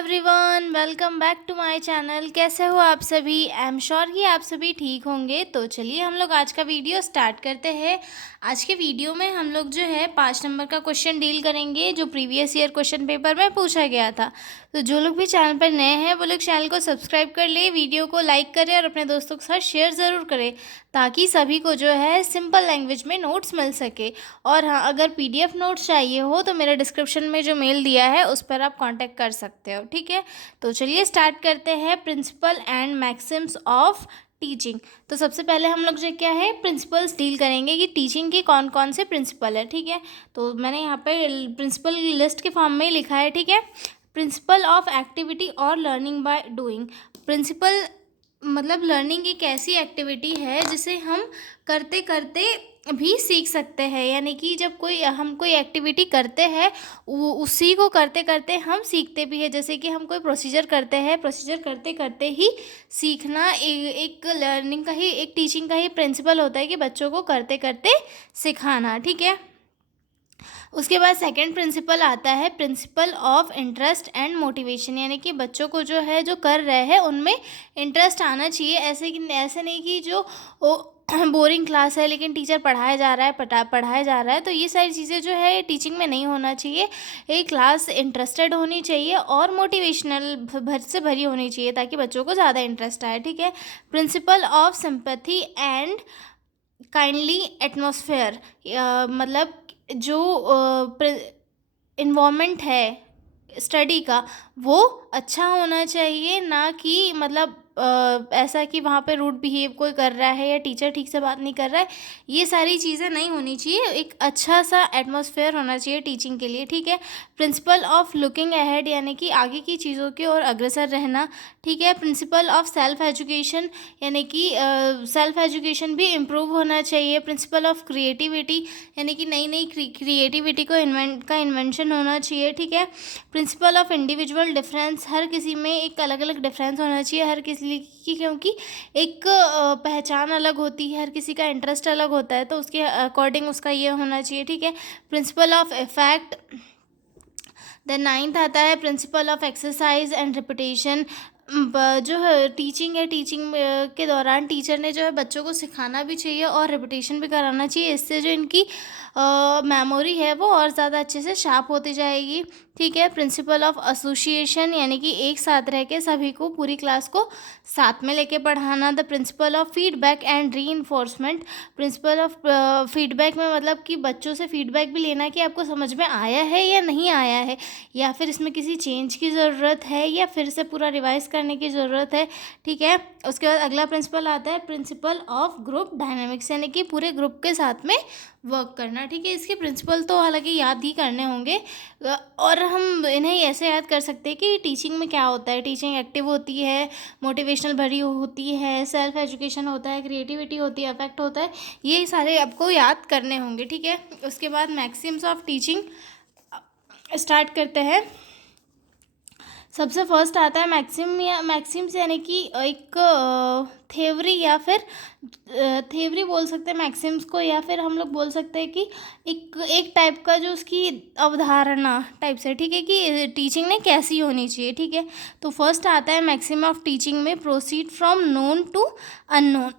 Everyone, welcome back to my channel. कैसे हो आप सभी? आई एम श्योर कि आप सभी ठीक होंगे। तो चलिए हम लोग आज का वीडियो स्टार्ट करते हैं। आज के वीडियो में हम लोग जो है 5 नंबर का क्वेश्चन डील करेंगे जो प्रीवियस ईयर क्वेश्चन पेपर में पूछा गया था। तो जो लोग भी चैनल पर नए हैं वो लोग चैनल को सब्सक्राइब कर ले, वीडियो को लाइक करें और अपने दोस्तों के साथ शेयर ज़रूर करें ताकि सभी को जो है सिंपल लैंग्वेज में नोट्स मिल सके। और हाँ, अगर पीडीएफ नोट्स चाहिए हो तो मेरे डिस्क्रिप्शन में जो मेल दिया है उस पर आप कांटेक्ट कर सकते हो, ठीक है। तो चलिए स्टार्ट करते हैं principle and maxims of teaching. तो सबसे पहले हम लोग जो क्या है प्रिंसिपल्स डील करेंगे कि टीचिंग के कौन कौन से प्रिंसिपल है, ठीक है। तो मैंने यहाँ पे प्रिंसिपल लिस्ट के फॉर्म में ही लिखा है, ठीक है। प्रिंसिपल ऑफ एक्टिविटी और लर्निंग बाय डूइंग। प्रिंसिपल मतलब लर्निंग एक ऐसी एक्टिविटी है जिसे हम करते करते भी सीख सकते हैं, यानी कि जब हम कोई एक्टिविटी करते हैं उसी को करते करते हम सीखते भी हैं। जैसे कि हम कोई प्रोसीजर करते हैं, प्रोसीजर करते करते ही सीखना एक लर्निंग का ही, एक टीचिंग का ही प्रिंसिपल होता है कि बच्चों को करते करते सिखाना, ठीक है। उसके बाद सेकंड प्रिंसिपल आता है principle of interest and motivation, यानी कि बच्चों को जो है जो कर रहे हैं उनमें इंटरेस्ट आना चाहिए। ऐसे नहीं कि जो बोरिंग क्लास है लेकिन टीचर पढ़ाया जा रहा है, तो ये सारी चीज़ें जो है टीचिंग में नहीं होना चाहिए। ये क्लास इंटरेस्टेड होनी चाहिए और मोटिवेशनल से भरी होनी चाहिए ताकि बच्चों को ज़्यादा इंटरेस्ट आए, ठीक है। Principle of sympathy and kindly atmosphere, मतलब जो इन्वायरमेंट है स्टडी का वो अच्छा होना चाहिए, ना कि मतलब ऐसा कि वहाँ पे रूड बिहेव कोई कर रहा है या टीचर ठीक से बात नहीं कर रहा है। ये सारी चीज़ें नहीं होनी चाहिए। एक अच्छा सा एटमॉस्फेयर होना चाहिए टीचिंग के लिए, ठीक है। प्रिंसिपल ऑफ लुकिंग अहेड, यानी कि आगे की चीज़ों की ओर अग्रसर रहना, ठीक है। प्रिंसिपल ऑफ सेल्फ एजुकेशन, यानी कि सेल्फ एजुकेशन भी इम्प्रूव होना चाहिए। प्रिंसिपल ऑफ क्रिएटिविटी, यानी कि नई नई क्रिएटिविटी को इन्वेंशन होना चाहिए, ठीक है। प्रिंसिपल ऑफ इंडिविजुअल डिफरेंस, हर किसी में एक अलग अलग डिफरेंस होना चाहिए हर किसी की, क्योंकि एक पहचान अलग होती है, हर किसी का इंटरेस्ट अलग होता है, तो उसके अकॉर्डिंग उसका ये होना चाहिए, ठीक है। Principle of effect. Then 9th आता है principle of exercise and repetition. जो है टीचिंग के दौरान टीचर ने जो है बच्चों को सिखाना भी चाहिए और रिपीटेशन भी कराना चाहिए। इससे जो इनकी मेमोरी है वो और ज़्यादा अच्छे से शार्प होती जाएगी, ठीक है। प्रिंसिपल ऑफ एसोसिएशन, यानी कि एक साथ रह के सभी को, पूरी क्लास को साथ में लेके पढ़ाना। The principle of feedback and reinforcement. Principle of feedback में मतलब कि बच्चों से फीडबैक भी लेना कि आपको समझ में आया है या नहीं आया है, या फिर इसमें किसी चेंज की ज़रूरत है या फिर से पूरा रिवाइज करने की ज़रूरत है, ठीक है। उसके बाद अगला प्रिंसिपल आता है प्रिंसिपल ऑफ ग्रुप डायनामिक्स, यानी कि पूरे ग्रुप के साथ में वर्क करना, ठीक है। इसके प्रिंसिपल तो हालांकि याद ही करने होंगे और हम इन्हें ऐसे याद कर सकते हैं कि टीचिंग में क्या होता है। टीचिंग एक्टिव होती है, मोटिवेशनल भरी होती है, सेल्फ एजुकेशन होता है, क्रिएटिविटी होती है, अफेक्ट होता है। ये सारे आपको याद करने होंगे, ठीक है। उसके बाद मैक्सिम्स ऑफ टीचिंग स्टार्ट करते हैं। सबसे फर्स्ट आता है मैक्सिम्स, यानी कि एक थ्योरी या फिर थ्योरी बोल सकते हैं मैक्सिम्स को, या फिर हम लोग बोल सकते हैं कि एक टाइप का जो उसकी अवधारणा टाइप से, ठीक है, कि टीचिंग ने कैसी होनी चाहिए, ठीक है। तो फर्स्ट आता है मैक्सिम ऑफ टीचिंग में proceed from known to unknown,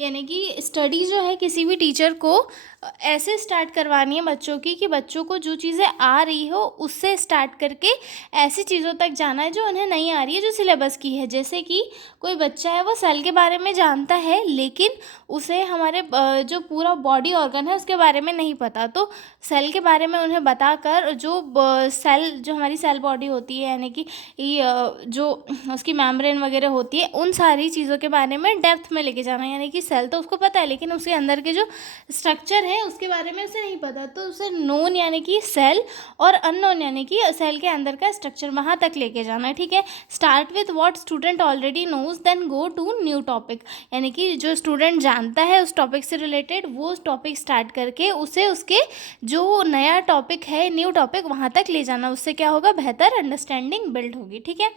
यानी कि स्टडी जो है किसी भी टीचर को ऐसे स्टार्ट करवानी है बच्चों की कि बच्चों को जो चीज़ें आ रही हो उससे स्टार्ट करके ऐसी चीज़ों तक जाना है जो उन्हें नहीं आ रही है, जो सिलेबस की है। जैसे कि कोई बच्चा है वो सेल के बारे में जानता है लेकिन उसे हमारे जो पूरा बॉडी ऑर्गन है उसके बारे में नहीं पता, तो सेल के बारे में उन्हें बताकर जो हमारी सेल बॉडी होती है, यानी कि जो उसकी मेम्ब्रेन वगैरह होती है, उन सारी चीज़ों के बारे में डेप्थ में लेके जाना। यानी कि सेल तो उसको पता है लेकिन उसके अंदर के जो स्ट्रक्चर है उसके बारे में उसे नहीं पता, तो उसे नोन यानी कि सेल और अननोन यानी कि सेल के अंदर का स्ट्रक्चर वहाँ तक लेके जाना है, ठीक है। Start with what student already knows then go to new topic, यानी कि जो स्टूडेंट जानता है उस टॉपिक से रिलेटेड वो टॉपिक स्टार्ट करके उसे उसके जो नया टॉपिक है, न्यू टॉपिक, वहाँ तक ले जाना। उससे क्या होगा, बेहतर अंडरस्टैंडिंग बिल्ड होगी, ठीक है।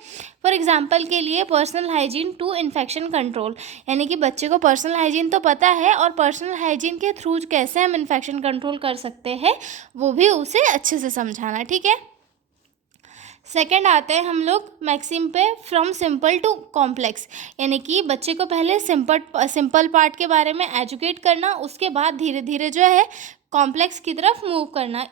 फॉर एग्जाम्पल के लिए personal hygiene to infection control, यानी कि बच्चे को पर्सनल हाइजीन तो पता है और पर्सनल हाइजीन के थ्रू कैसे हम इन्फेक्शन कंट्रोल कर सकते हैं वो भी उसे अच्छे से समझाना, ठीक है। सेकंड आते हैं हम लोग मैक्सिम पे, फ्रॉम सिंपल टू कॉम्प्लेक्स, यानी कि बच्चे को पहले सिंपल पार्ट के बारे में एजुकेट करना, उसके बाद धीरे धीरे जो है कॉम्प्लेक्स की तरफ मूव करना.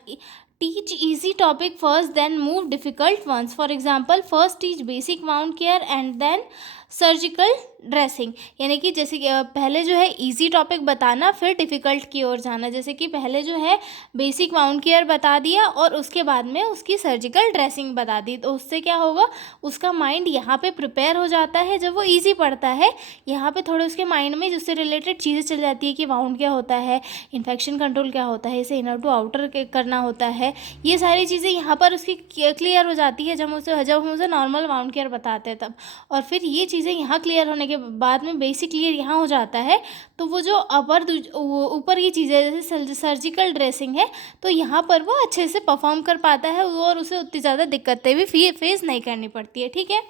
Teach easy topic first then move difficult ones. For example first teach basic wound care and then surgical dressing, यानी कि जैसे कि पहले जो है इजी टॉपिक बताना, फिर डिफ़िकल्ट की ओर जाना. जैसे कि पहले जो है बेसिक वाउंड केयर बता दिया और उसके बाद में उसकी सर्जिकल ड्रेसिंग बता दी, तो उससे क्या होगा, उसका माइंड यहाँ पे प्रिपेयर हो जाता है. जब वो इजी पढ़ता है यहाँ पे थोड़े उसके माइंड में जिससे रिलेटेड चीज़ें चल जाती है कि वाउंड क्या होता है, इन्फेक्शन कंट्रोल क्या होता है, इसे इनर टू आउटर करना होता है, ये सारी चीज़ें यहाँ पर उसकी क्लियर हो जाती है जब हम उसे नॉर्मल वाउंड केयर बताते हैं तब. और फिर ये चीज़ें यहाँ क्लियर होने के बाद में बेसिक क्लियर यहाँ हो जाता है, तो वो जो ऊपर की चीज़ें जैसे सर्जिकल ड्रेसिंग है, तो यहाँ पर वो अच्छे से परफॉर्म कर पाता है और उसे उतनी ज़्यादा दिक्कतें भी फेस नहीं करनी पड़ती है. ठीक है.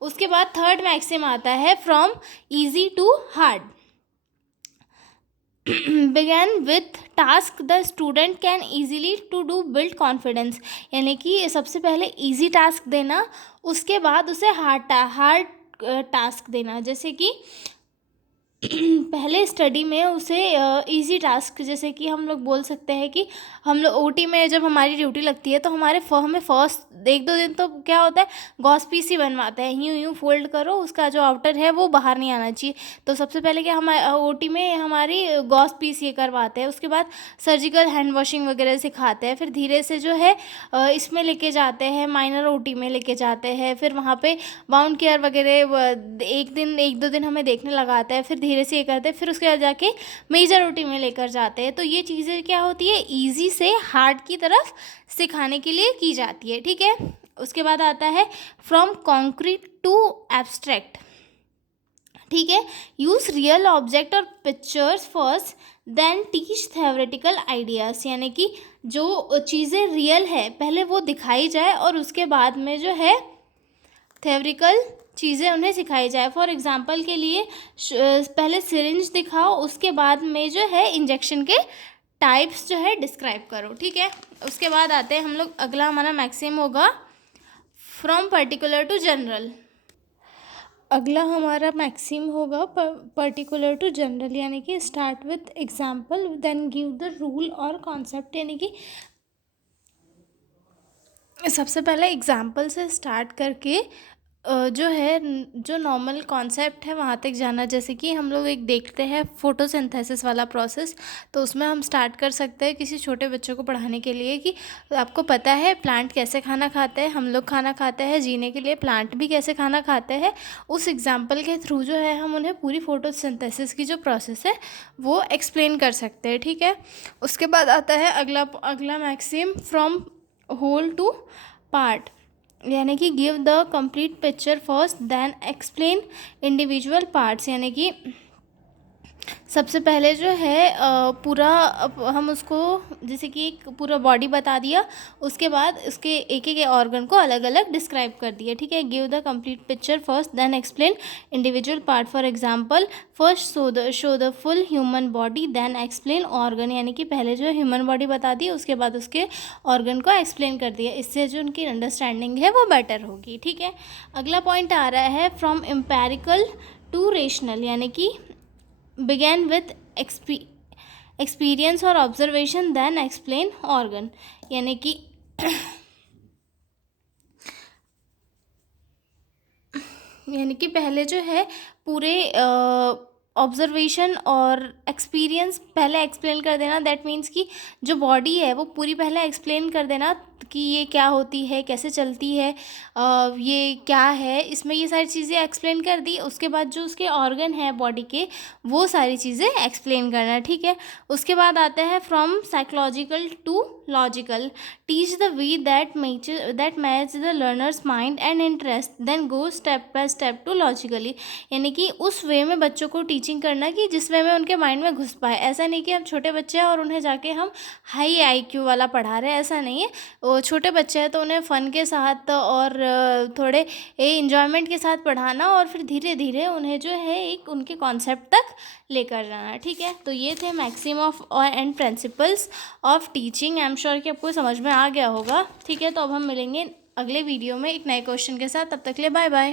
उसके बाद थर्ड मैक्सिम आता है from easy to hard. Begin with task the student can easily to do build confidence, यानी कि सबसे पहले इजी टास्क देना, उसके बाद उसे हार्ड टास्क देना. जैसे कि पहले स्टडी में उसे इजी टास्क, जैसे कि हम लोग बोल सकते हैं कि हम लोग ओटी में जब हमारी ड्यूटी लगती है तो हमें फर्स्ट 1-2 दिन तो क्या होता है, गॉस पीस ही बनवाते हैं, यूँ फोल्ड करो, उसका जो आउटर है वो बाहर नहीं आना चाहिए. तो सबसे पहले क्या हम ओटी में हमारी गॉस पीस ये करवाते हैं, उसके बाद सर्जिकल हैंड वॉशिंग वगैरह सिखाते हैं, फिर धीरे से जो है इसमें लेके जाते हैं, माइनर ओटी में लेके जाते हैं, फिर वहाँ पे बाउंड केयर वगैरह 1-2 दिन हमें देखने लगाते हैं, फिर धीरे से ये करते हैं, फिर उसके बाद जाके मेजर ओटी में लेकर जाते हैं. तो ये चीज़ें क्या होती है, इजी से हार्ड की तरफ सिखाने के लिए की जाती है. ठीक है. उसके बाद आता है फ्रॉम कॉन्क्रीट टू एब्स्ट्रैक्ट. ठीक है. यूज़ रियल ऑब्जेक्ट और pictures first then teach theoretical ideas, यानी कि जो चीज़ें रियल है पहले वो दिखाई जाए और उसके बाद में जो है थ्योरिकल चीज़ें उन्हें सिखाई जाए. फॉर एग्जांपल के लिए पहले सिरिंज दिखाओ, उसके बाद में जो है इंजेक्शन के टाइप्स जो है डिस्क्राइब करो. ठीक है. उसके बाद आते हैं हम लोग, अगला हमारा मैक्सिम होगा फ्रॉम पर्टिकुलर टू जनरल. अगला हमारा मैक्सिम होगा पर्टिकुलर टू जनरल, यानी कि start with example then give the rule और कॉन्सेप्ट, यानी कि सबसे पहले एग्जाम्पल से स्टार्ट करके जो है जो नॉर्मल कॉन्सेप्ट है वहाँ तक जाना. जैसे कि हम लोग एक देखते हैं फोटोसिंथेसिस वाला प्रोसेस, तो उसमें हम स्टार्ट कर सकते हैं किसी छोटे बच्चों को पढ़ाने के लिए कि आपको पता है प्लांट कैसे खाना खाते हैं, हम लोग खाना खाते हैं, जीने के लिए प्लांट भी कैसे खाना खाते हैं. उस एग्जाम्पल के थ्रू जो है हम उन्हें पूरी फोटोसिंथेसिस की जो प्रोसेस है वो एक्सप्लेन कर सकते हैं. ठीक है. उसके बाद आता है अगला maxim from whole to part, यानी कि give the complete picture first then explain individual parts, यानी कि सबसे पहले जो है पूरा हम उसको जैसे कि एक पूरा बॉडी बता दिया, उसके बाद उसके एक एक ऑर्गन को अलग अलग डिस्क्राइब कर दिया. ठीक है. Give the complete picture first then explain individual part. For example first show the full human body then explain organ, यानी कि पहले जो ह्यूमन बॉडी बता दी, उसके बाद उसके ऑर्गन को एक्सप्लेन कर दिया. इससे जो उनकी अंडरस्टैंडिंग है वो बेटर होगी. ठीक है. अगला पॉइंट आ रहा है फ्रॉम एम्पेरिकल टू रेशनल, यानी कि begin with experience और observation then explain organ, यानी कि पहले जो है पूरे ऑब्जर्वेशन और एक्सपीरियंस पहले एक्सप्लेन कर देना. दैट मीन्स कि जो बॉडी है वो पूरी पहले एक्सप्लेन कर देना कि ये क्या होती है, कैसे चलती है, ये क्या है, इसमें ये सारी चीज़ें एक्सप्लेन कर दी. उसके बाद जो उसके ऑर्गन है बॉडी के वो सारी चीज़ें एक्सप्लेन करना. ठीक है. उसके बाद आता है from psychological to logical. Teach the way that match the learner's mind and interest then go step by step to logically, यानी कि उस वे में बच्चों को टीचिंग करना कि जिस वे में उनके माइंड में घुस पाए. ऐसा नहीं कि हम छोटे बच्चे हैं और उन्हें जाके हम हाई आईक्यू वाला पढ़ा रहे हैं, ऐसा नहीं है. वो छोटे बच्चे हैं तो उन्हें फ़न के साथ और थोड़े इन्जॉयमेंट के साथ पढ़ाना और फिर धीरे धीरे उन्हें जो है एक उनके कॉन्सेप्ट तक लेकर जाना. ठीक है. तो ये थे maxim of and principles of teaching. I am sure कि आपको समझ में आ गया होगा. ठीक है. तो अब हम मिलेंगे अगले वीडियो में एक नए क्वेश्चन के साथ। तब तक के लिए बाय बाय।